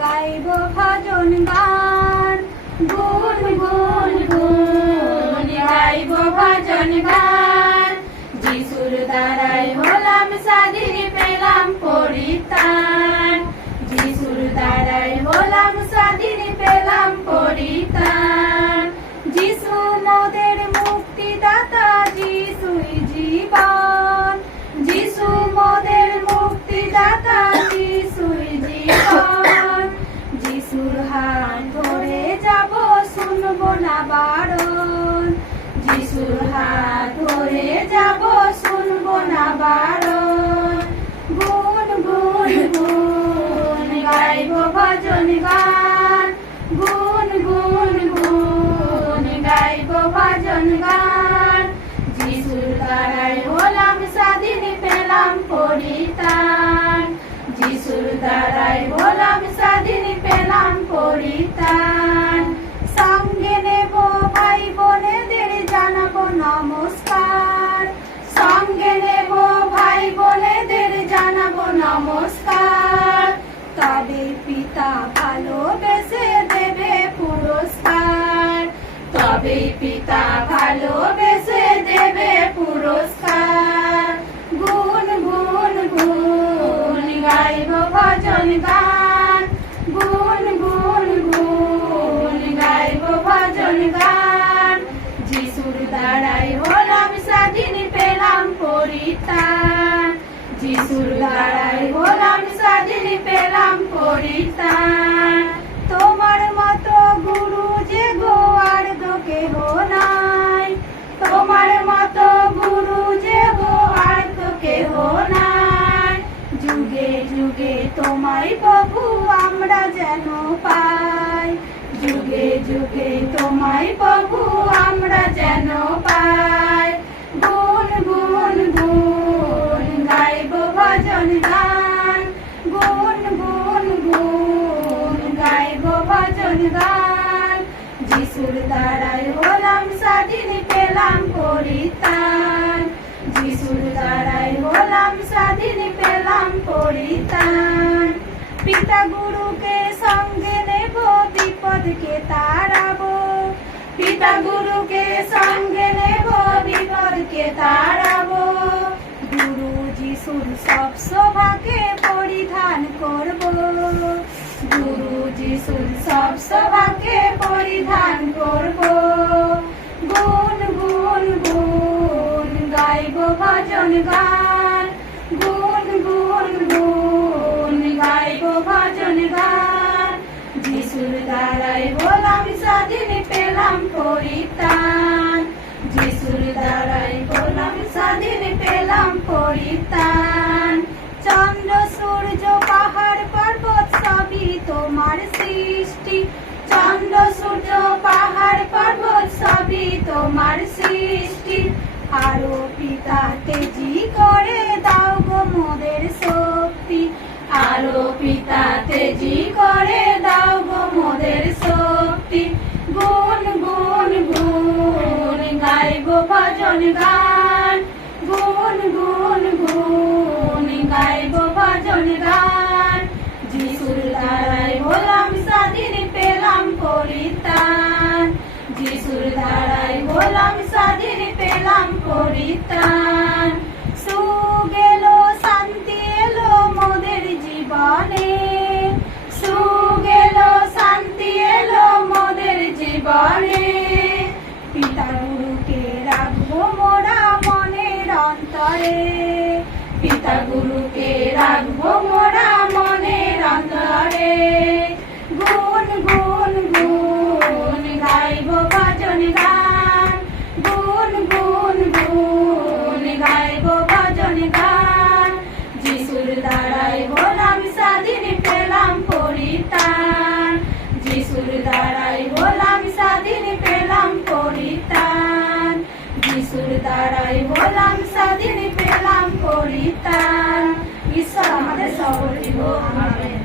গাইব ভজন গান, গুন গুন গুন গাইব ভজন গান। যিশুর দ্বারাই হলাম স্বাধীন, পেলাম পরিত্রাণ। যিশুর দ্বারাই হলাম স্বাধীন, পেলাম পরিত্রাণ। যিশু মোদের মুক্তিদাতা, যিশুই জীবন। যিশু মোদের মুক্তিদাতা, যিশুই জীবন। যিশুর হাত ধরে যাব, শুনবো না বারণ। যিশুর হাত ধরে যাব, শুনবো না বারণ। গুন গুন গুন গাইব ভজন গান, গুন গুন গুন গাইব ভজন গান। যিশুর দ্বারাই হলাম স্বাধীন, পেলাম পরিত্রাণ। যিশুর দ্বারাই হলাম স্বাধীন, পেলাম পরিত্রাণ। সঙ্গে নেব ভাই বোনেদের, জানাবো নমস্কার। সঙ্গে নেব ভাই বোনেদের, জানাবো নমস্কার। তবে পিতা ভালোবেসে দেবে পুরস্কার। তবে পিতা ভালোবেসে দেবে পুরস্কার। গুন গুন গুন গাইব ভজন গান, গুন গুন গুন গাইব ভজন গান। যিশুর দ্বারাই হলাম স্বাধীন, পেলাম পরিত্রাণ। যিশুর দ্বারাই হলাম স্বাধীন, পেলাম পরিত্রাণ। তোমার মতো গুরু যে গো আর তো কেহ নাই। তোমার মতো গুরু যে গো আর তো কেহ নাই। যুগে যুগে তোমায় প্রভু আমরা যেন পাই। যুগে যুগে তোমায় প্রভু আমরা যেন পাই। গুন গুন গুন গাইব ভজন গান, গুন গুন গুন গাইব ভজন গান। যিশুর দ্বারাই হলাম স্বাধীন, পেলাম পরিত্রাণ। যিশুর দ্বারাই হলাম স্বাধীন, পেলাম পরিত্রাণ। পিতা গুরুকে সঙ্গে নেব, বিপদকে তাড়াবো। পিতা গুরুকে সঙ্গে নেব, বিপদকে তাড়াবো। গুরু যিশুর সব শোভাকে পরিধান করব। গুরু যিশুর সব শোভাকে পরিধান করব। গুন গুন গুন গাইব ভজন গান, গুন গুন গুন গাইব ভজন গান। যিশুর দ্বারাই হলাম স্বাধীন, পেলাম পরিত্রাণ। যিশুর দ্বারাই হলাম স্বাধীন, পেলাম পরিত্রাণ। চন্দ্র সূর্য পাহাড় পর্বত সবই তোমার সৃষ্টি। চন্দ্র সূর্য পাহাড় পর্বত সবই তোমার সৃষ্টি। আরো পিতা তেজি করে দাও গো মোদের শক্তি। আরো পিতা তেজি করে দাও গো মোদের শক্তি। গুন গুন গুন গাইব ভজন গান, গুন গুন গুন গাইব ভজন গান। যিশুর দ্বারাই হলাম স্বাধীন, পেলাম পরিত্রাণ। যিশুর দ্বারাই হলাম স্বাধীন, পেলাম পরিত্রাণ। সুখ এলো, শান্তি এলো মোদের জীবনে। সুখ এলো, শান্তি এলো মোদের জীবনে। পিতা গুরুকে রাখবো মোরা মনের অন্তরে। পিতা গুরুকে রাখবো মোরা মনের অন্তরে। গুন গুন গুন গাইব ভজন গান, গুন গুন গুন গাইব ভজন গান। যিশুর দ্বারাই হলাম স্বাধীন, পেলাম পরিত্রাণ। যিশুর দ্বারাই হলাম স্বাধীন, পেলাম পরিত্রাণ। যিশুর দ্বারাই হলাম স্বাধীন, পেলাম পরিত্রাণ। ঈশ্বর আমাদের সকলকে হোক, আমেন।